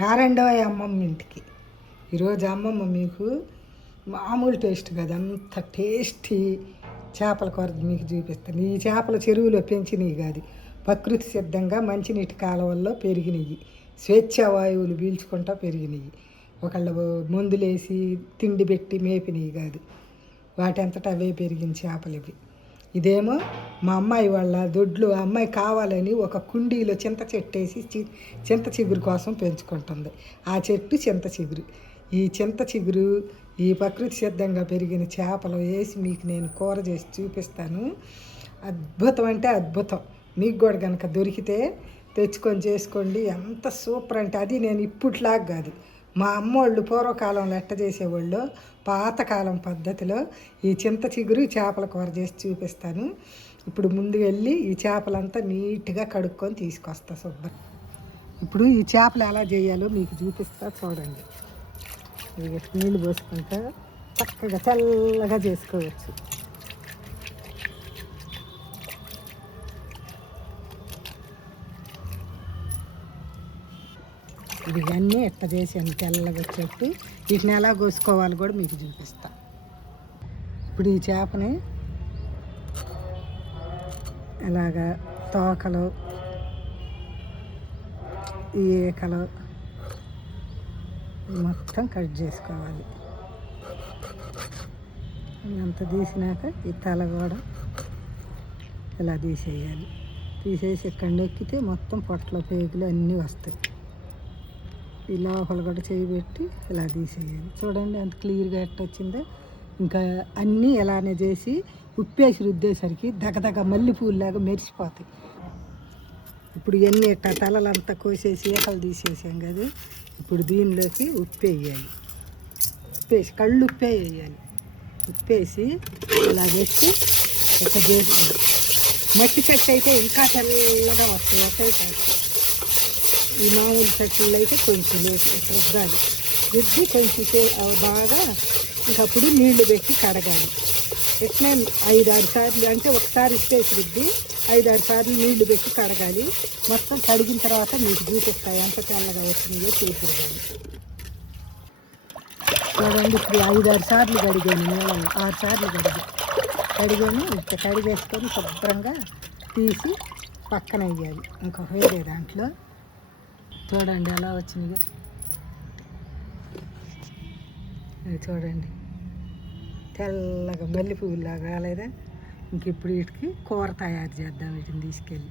రారండో అమ్మమ్మ ఇంటికి. ఈరోజు అమ్మమ్మ మీకు మామూలు టేస్ట్ కదా, అంత టేస్టీ చేపల కూర మీకు చూపిస్తాను. ఈ చేపల చెరువులో పెంచినవి కాదు, ప్రకృతి సిద్ధంగా మంచినీటి కాలువల్లో పెరిగినవి, స్వేచ్ఛావాయువులు పీల్చుకుంటా పెరిగినవి. ఒకళ్ళు మందులేసి తిండి పెట్టి మేపినవి కాదు, వాటంతటా అవే పెరిగిన చేపలు ఇవి. ఇదేమో మా అమ్మాయి వాళ్ళ దొడ్లు, అమ్మాయి కావాలని ఒక కుండీలో చింత చెట్టు వేసి చింత చిగురు కోసం పెంచుకుంటుంది. ఆ చెట్టు చింత చిగురు. ఈ చింత చిగురు ఈ ప్రకృతి సిద్ధంగా పెరిగిన చేపలు వేసి మీకు నేను కూర చేసి చూపిస్తాను. అద్భుతం అంటే అద్భుతం. మీకు కూడా కనుక దొరికితే తెచ్చుకొని చేసుకోండి. ఎంత సూపర్ అంటే అది నేను ఇప్పట్లాగా కాదు, మా అమ్మోళ్ళు పూర్వకాలంలో ఎట్ట చేసేవాళ్ళు, పాతకాలం పద్ధతిలో ఈ చింత చిగురు చేపల కూర చేసి చూపిస్తాను. ఇప్పుడు ముందు వెళ్ళి ఈ చేపలంతా నీట్గా కడుక్కొని తీసుకొస్తా శుభ్రం. ఇప్పుడు ఈ చేపలు ఎలా చేయాలో మీకు చూపిస్తా చూడండి. ఇవి నీళ్ళు పోసుకుంటే చక్కగా తెల్లగా చేసుకోవచ్చు. ఇవన్నీ ఎట్ట చేసాను తెల్లగా వచ్చేసి వీటిని ఎలా కోసుకోవాలి కూడా మీకు చూపిస్తా. ఇప్పుడు ఈ చేపని ఎలాగా తోకలు, ఈ ఏకలు మొత్తం కట్ చేసుకోవాలి. అంత తీసినాక ఈ తల కూడా ఇలా తీసేయాలి. తీసేసి ఇక్కడ నొక్కితే మొత్తం పొట్టలో పేగులు అన్నీ వస్తాయి. ఈ లోపల కూడా చేయి పెట్టి ఇలా తీసేయాలి. చూడండి ఎంత క్లియర్గా ఎట్ట వచ్చిందో. ఇంకా అన్నీ ఇలానే చేసి ఉప్పేసి రుద్దేసరికి దగదగ మల్లెపూలాగా మెరిసిపోతాయి. ఇప్పుడు ఇవన్నీ ఇట్ట తలలంతా కోసేసి ఏకలు తీసేసాం కదా, ఇప్పుడు దీనిలోకి ఉప్పు వేయాలి. ఉప్పేసి కళ్ళు ఉప్పే వేయాలి. ఉప్పేసి ఇలా వేసి ఒక చేసి మట్టి చెట్టు అయితే ఇంకా తెల్లగా వస్తాయి. ఒకే ఈ మామూలు చెట్లు అయితే కొంచెం రుద్దాలి. రుద్ది కొంచెం బాగా ఇంకప్పుడు నీళ్లు పెట్టి కడగాలి. ఎట్లా 5-6 సార్లు, అంటే ఒకసారి ఇప్పేసి రుద్ది 5-6 సార్లు నీళ్లు పెట్టి కడగాలి. మొత్తం కడిగిన తర్వాత మీకు చూపిస్తాయి ఎంత తెల్లగా వచ్చినాయో చూపిరగాలి. చూడండి ఇప్పుడు 5-6 సార్లు కడిగాను నీళ్ళల్లో, 6 సార్లు కడిగాను. ఇంకా కడిగేసుకొని శుభ్రంగా తీసి పక్కన వేయాలి. ఇంకా వేరే దాంట్లో చూడండి ఎలా వచ్చినాయో. అది చూడండి తెల్లగా మల్లెపూలాగా రాలేదా. ఇంక ఇప్పుడు వీటికి కూర తయారు చేద్దాం. వీటిని తీసుకెళ్ళి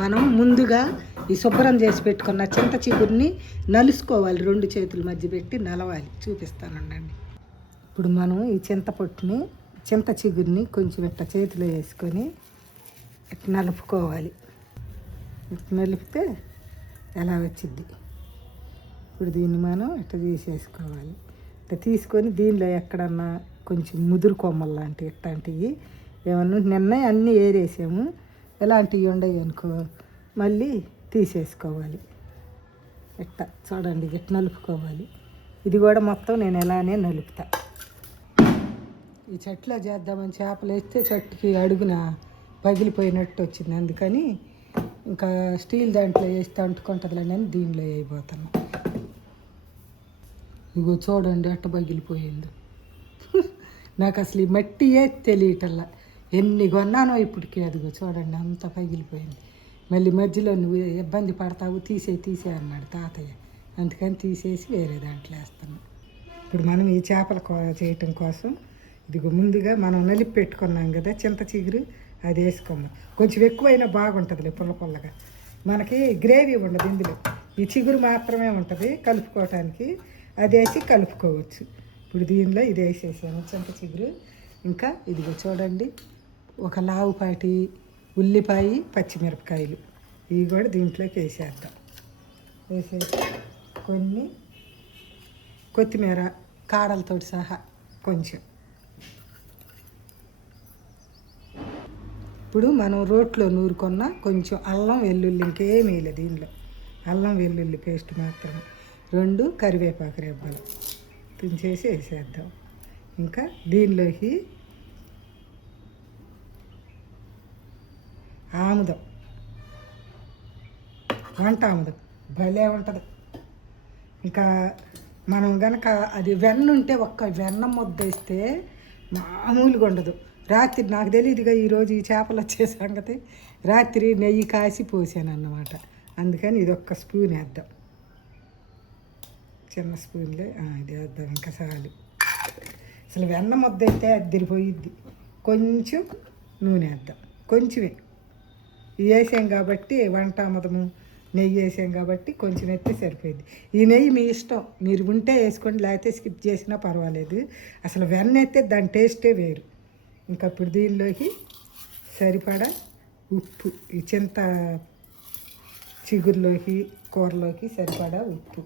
మనం ముందుగా ఈ శుభ్రం చేసి పెట్టుకున్న చింత చిగురిని నలుసుకోవాలి. 2 చేతుల మధ్య పెట్టి నలవాలి. చూపిస్తానండి. ఇప్పుడు మనం ఈ చింత చిగురిని కొంచెం ఇట్లా చేతిలో వేసుకొని ఇట్లా నలుపుకోవాలి. ఇట్లా నలిపితే ఎలా వచ్చింది. ఇప్పుడు దీన్ని మనం ఇట్లా తీసేసుకోవాలి. ఇట్లా తీసుకొని దీనిలో ఎక్కడన్నా కొంచెం ముదురు కొమ్మలు లాంటివి ఇట్లాంటివి ఏమన్నా నిన్న అన్నీ ఏరేసాము, ఎలాంటివి ఉండవు అనుకో మళ్ళీ తీసేసుకోవాలి. ఇట్లా చూడండి ఇట్లా నలుపుకోవాలి. ఇది కూడా మొత్తం నేను ఎలానే నలుపుతా. ఈ చెట్లో చేద్దామని చేపలు వేస్తే చెట్టుకి అడుగున పగిలిపోయినట్టు వచ్చింది. అందుకని ఇంకా స్టీల్ దాంట్లో వేస్తే అంటుకుంటుందిలేండి అని దీనిలో వేయబోతాను. ఇగో చూడండి అట్ట పగిలిపోయింది. నాకు అసలు ఈ మట్టియే తెలియటల్లా. ఎన్ని కొన్నానో ఇప్పటికి. అదిగో చూడండి అంత పగిలిపోయింది. మళ్ళీ మధ్యలో నువ్వు ఇబ్బంది పడతావు, తీసే అన్నాడు తాతయ్య. అందుకని తీసేసి వేరే దాంట్లో వేస్తాను. ఇప్పుడు మనం ఈ చేపల కూర చేయటం కోసం ఇదిగో ముందుగా మనం నలిపి పెట్టుకున్నాం కదా చింత చిగురు, అది వేసుకుందాం. కొంచెం ఎక్కువైనా బాగుంటుందిలే పుల్లగా. మనకి గ్రేవీ ఉండదు ఇందులో, ఈ చిగురు మాత్రమే ఉంటుంది కలుపుకోవటానికి. అది వేసి కలుపుకోవచ్చు. ఇప్పుడు దీనిలో ఇది వేసేసాను చింత చిగురు. ఇంకా ఇదిగో చూడండి ఒక లావుపాటి ఉల్లిపాయ, పచ్చిమిరపకాయలు ఇవి కూడా దీంట్లోకి వేసేద్దాం. వేసేసి కొన్ని కొత్తిమీర కాడలతో సహా కొంచెం. ఇప్పుడు మనం రోట్లో నూరుకున్న కొంచెం అల్లం వెల్లుల్లి, ఇంకేమీ లేదు దీనిలో, అల్లం వెల్లుల్లి పేస్ట్ మాత్రమే. 2 కరివేపాకు రెబ్బలు తుంచేసి వేసేద్దాం. ఇంకా దీనిలోకి ఆముదం, వంట ఆముదం భలే ఉంటుంది. ఇంకా మనం గనక అది వెన్న ఉంటే ఒక్క వెన్న ముద్ద వేస్తే మామూలుగా ఉండదు. రాత్రి నాకు తెలియదుగా ఈరోజు ఈ చేపలు వచ్చే సంగతి. రాత్రి నెయ్యి కాసి పోసాను అన్నమాట. అందుకని ఇది ఒక్క స్పూన్ వేద్దాం, చిన్న స్పూన్లే ఇది వేద్దాం. ఇంకా చాలు. అసలు వెన్న ముద్ద అయితే అద్దరిపోయిద్ది. కొంచెం నూనె వేద్దాం, కొంచెమే. వేసాం కాబట్టి వంట అమదము నెయ్యి వేసాం కాబట్టి కొంచెం ఎత్తే సరిపోయింది. ఈ నెయ్యి మీ ఇష్టం, మీరు ఉంటే వేసుకోండి, లేకపోతే స్కిప్ చేసినా పర్వాలేదు. అసలు వెన్న అయితే దాని టేస్టే వేరు. ఇంకా ఇప్పుడు దీనిలోకి సరిపడా ఉప్పు, ఈ చింత చిగురులోకి కూరలోకి సరిపడా ఉప్పు.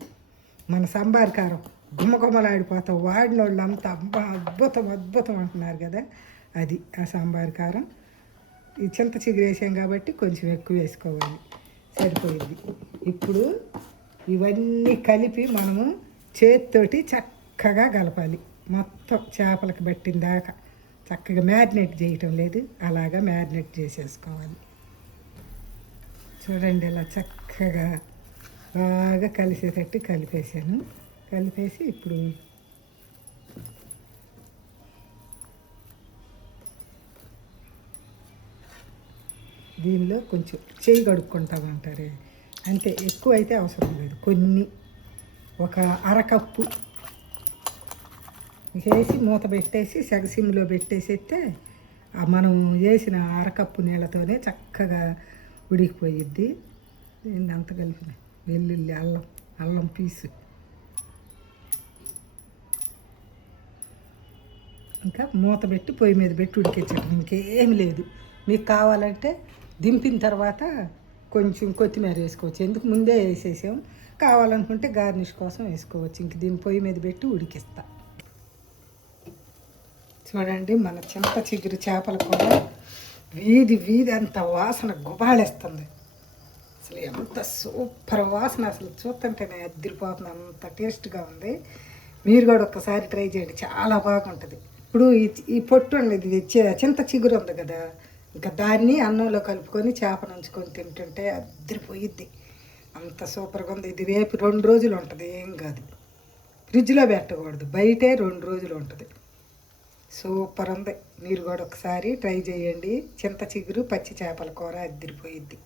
మన సాంబార్ కారం గుమ్మగుమ్మలాడిపోతాం, వాడిన వాళ్ళు అంతా అద్భుతం అద్భుతం అంటున్నారు కదా, అది ఆ సాంబార్ కారం. ఈ చింత చిగురు వేసాం కాబట్టి కొంచెం ఎక్కువ వేసుకోవాలి, సరిపోయింది. ఇప్పుడు ఇవన్నీ కలిపి మనము చేతితోటి చక్కగా కలపాలి. మొత్తం చేపలకు పట్టిన దాకా చక్కగా మ్యారినేట్ చేయటం లేదు, అలాగా మ్యారినేట్ చేసేసుకోవాలి. చూడండి, ఇలా చక్కగా బాగా కలిసేటట్టు కలిపేసాను. కలిపేసి ఇప్పుడు దీనిలో కొంచెం చేయి కడుక్కుంటామంటారే, అంతే. ఎక్కువ అయితే అవసరం లేదు, కొన్ని ఒక అరకప్పు వేసి మూత పెట్టేసి సగసిమ్లో పెట్టేసేస్తే మనం వేసిన అరకప్పు నీళ్ళతోనే చక్కగా ఉడికిపోయిద్ది. అంత కలిపిన వెల్లుల్లి, అల్లం పీసు, ఇంకా మూత పెట్టి పొయ్యి మీద పెట్టి ఉడికించడం, ఇంకేమి లేదు. మీకు కావాలంటే దింపిన తర్వాత కొంచెం కొత్తిమీర వేసుకోవచ్చు, ఎందుకు ముందే వేసేసాం. కావాలనుకుంటే గార్నిష్ కోసం వేసుకోవచ్చు. ఇంక దీన్ని పొయ్యి మీద పెట్టి ఉడికిస్తా. చూడండి, మన చింత చిగురు చేపల కూర వీధి వీధి అంత వాసన గుబాళేస్తుంది. అసలు ఎంత సూపర్ వాసన, అసలు చూస్తుంటేనే అద్దరిపోతుంది, అంత టేస్ట్గా ఉంది. మీరు కూడా ఒక్కసారి ట్రై చేయండి, చాలా బాగుంటుంది. ఇప్పుడు ఈ పొట్టు అనేది చింత చిగురు ఉంది కదా, ఇంకా దాన్ని అన్నంలో కలుపుకొని చేప నంచుకొని తింటుంటే అద్దరిపోయిద్ది, అంత సూపర్గా ఉంది. ఇది రేపు 2 రోజులు ఉంటుంది, ఏం కాదు. ఫ్రిడ్జ్లో పెట్టకూడదు, బయటే 2 రోజులు ఉంటుంది. సూపర్ ఉంది. మీరు కూడా ఒకసారి ట్రై చేయండి. చింత చిగురు పచ్చి చేపల కూర అద్దరిపోయిద్ది.